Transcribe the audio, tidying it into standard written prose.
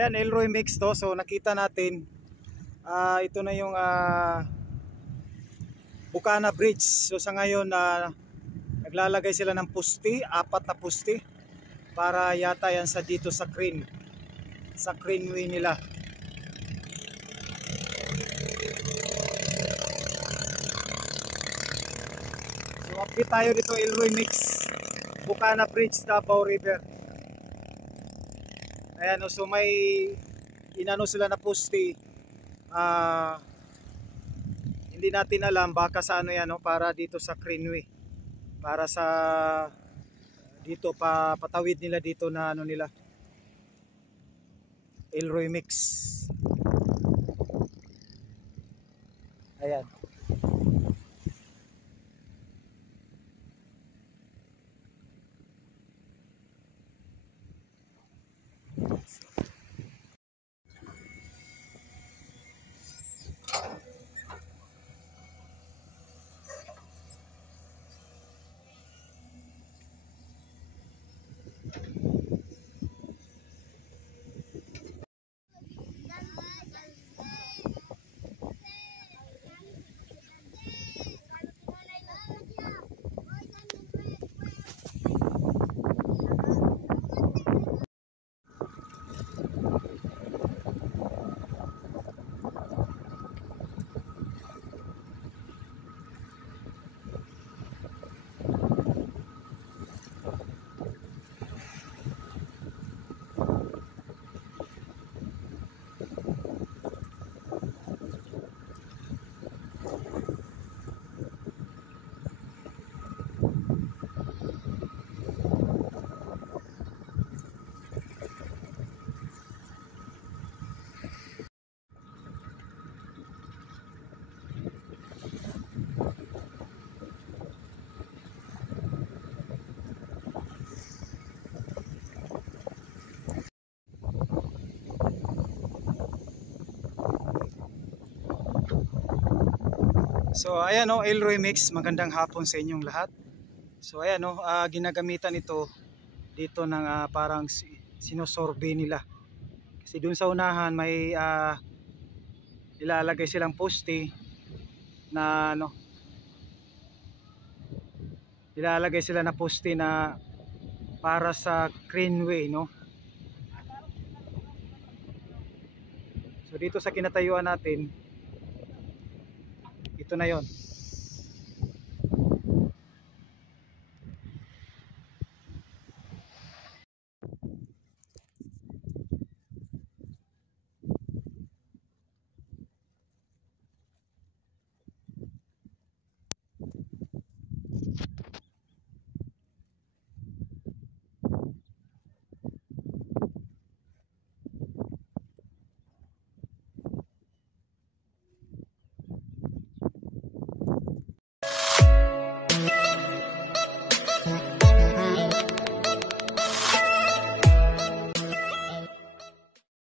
Ayan, Elroy mix to. So nakita natin ito na yung Bukana Bridge. So sa ngayon naglalagay sila ng pusti, 4 na pusti para yata yan sa dito sa crane. Sa craneway nila. So update tayo dito, Elroy mix, Bukana Bridge, Davao River. Ayan, so may inano sila na poste. Hindi natin alam baka sa ano yan, no? Para dito sa craneway, para sa dito patawid nila dito na ano nila, Elroy mix. Ayan. So ayan, no, Elroy mix, magandang hapon sa inyong lahat. So ayan, no, ginagamitan ito dito ng parang sinosorbe nila. Kasi dun sa unahan may ilalagay silang poste na ano, ilalagay sila na poste na para sa craneway, no. So dito sa kinatayuan natin, ito na yon.